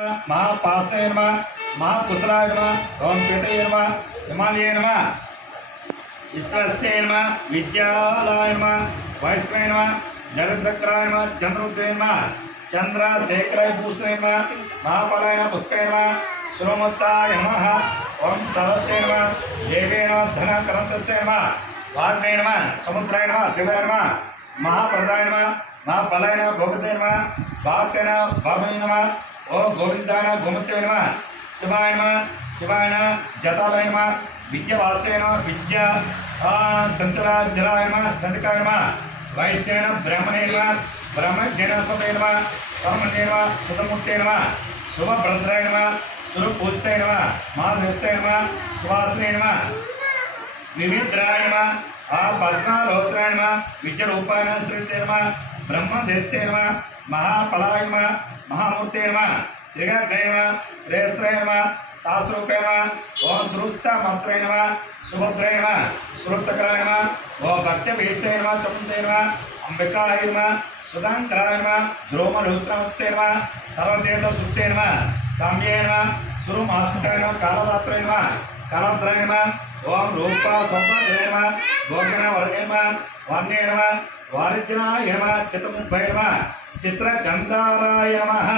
महापाशाय नमः महाकुशलाय नमः ओम पीतये नमः हिमालये नमः विश्वस्य नमः विद्यालय नमः वैष्णवे नमः दरिद्रकराय नमः चंद्रोदय नमः चंद्रशेखराय भूषणे नमः महाफलाय नमः पुष्पे नमः श्रोमताय नमः ओम सरस्वते नमः देवे नमः धनकरन्तस्य नमः वाग्ने नमः समुद्राय नमः त्रिवाय नमः महाप्रदाय नमः महाफलाय नमः भोगते नमः भारते नमः भावे नमः ओम गोविंदाय नमः गोमते नमः शिवाय नमः जतालय नमः विद्यावासे नमः विद्या चंचलाजलाय नमः संधिकाय नमः वैष्णवे नमः ब्राह्मणे नमः ब्रह्मज्ञान सभे नमः सर्वमन्ये नमः सुतमूर्ते नमः शुभभद्राय नमः सुरपूजिताय नमः महादेवस्ताय नमः सुवासिने नमः विविद्राय नमः पद्मालोत्राय नमः विद्यारूपाय नमः श्रीते नमः ब्रह्मदेवस्ते नमः महाफलाय नमः महामूर्ते नमः त्रिगणे नमः त्रयस्त्राय नमः सहस्रूपे नमः ओम सुरुस्तामर्त्रे नमः सुभद्रे नमः सुरक्तकराय नमः ओम भक्त्यभीष्टे नमः चमुण्डे नमः अंबिकाय नमः सुधांकराय नमः ध्रुवमलोचनमस्ते नमः सर्वदेवतासुते नमः साम्ये नमः सुरुमास्तिकाय नमः कालरात्रे नमः कालभद्राय नमः ओम रूपा सौभाग्ये नमः भोगिना वर्गे नमः वन्ये नमः वारिज्यनाय नमः चित्रमुद्भये नमः चित्रगन्धाराय नमः